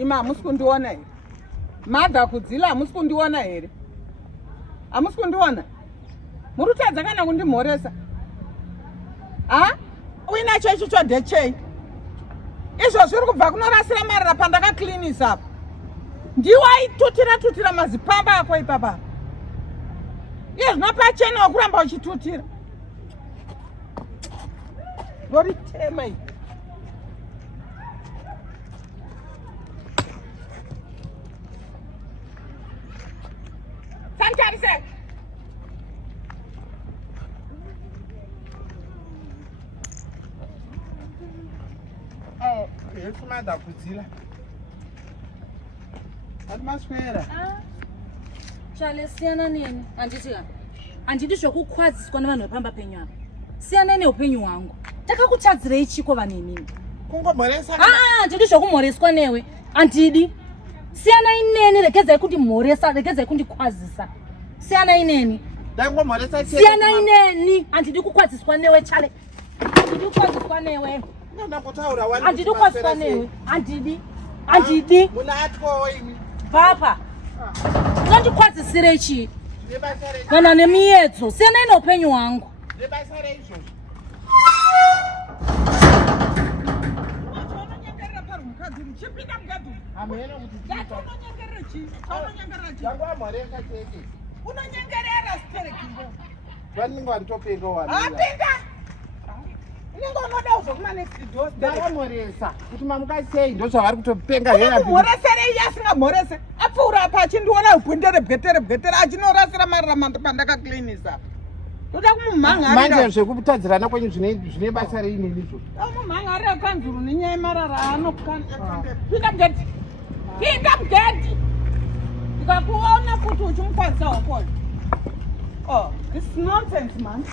Ima hamusi kundiona here. Madha kudzila hamusi kundiona here. Hamusi kundiona. Muri kutadza kana kundimhoresa. Ha? Uinacho ichocho ndechei. Izvo zviri kubva kunorasira marara pandakaklinisa apa. Ndiwe aitutira mazipamba ako ipapa. Iye zvinopachena wokuramba uchitutira. Lori tema iyi. Santarise. Yesu mada kudzila. Atmaswera. Chale siyana nini? Anditi zvokukwadziswa nevanhu vepamba penyu apa. Siyana neupenyu hwangu. Takakutadzirei chiko vanini? Kungomhoresa. Anditi zvokumhoreswa newe. Andidi. Siyana ineni, regedzai kundimhoresa, regedzai kundikwadzisa. Siyana ineni. Ndangomhoresa chete. Siyana ineni. Andidi kukwadziswa newe chale. Andidi kukwadziswa newe. Ndakutaura wani. Andidi kukwadziswa newe. Andidi. Muna atwo imi. Papa. Unondikwadzisirei chi? Kana nemiedzo. Siyana neupenyu hwangu. Nebasa reizvozvo. Chipinda mugadu. Ameno kuti Ndato unonyengerera chi? Unonyengerera chi? ndangomhoresa chete. Unonyengerera stereki. Vaninga nditopenga wani. Apinda. Ninga unoda uzokuma next door. Ndangomhoresa kuti mamukasei ndozvavari kutopenga hera. Mhoresere yasingamhorese. Apfuura apa achindiona ubwendere bwetere achinorasira marara pandakaklinisa. Toda kumumhangarira. Manje zvekutadzirana kwenyu zvine basa reini ndizvo. Kumumhangarira kanzuru nenyaya marara anokanda. Pinda mugedhi. Pinda mugedhi. Ndikakuona kuti uchimukwadzisa wako. Oh, this is nonsense man.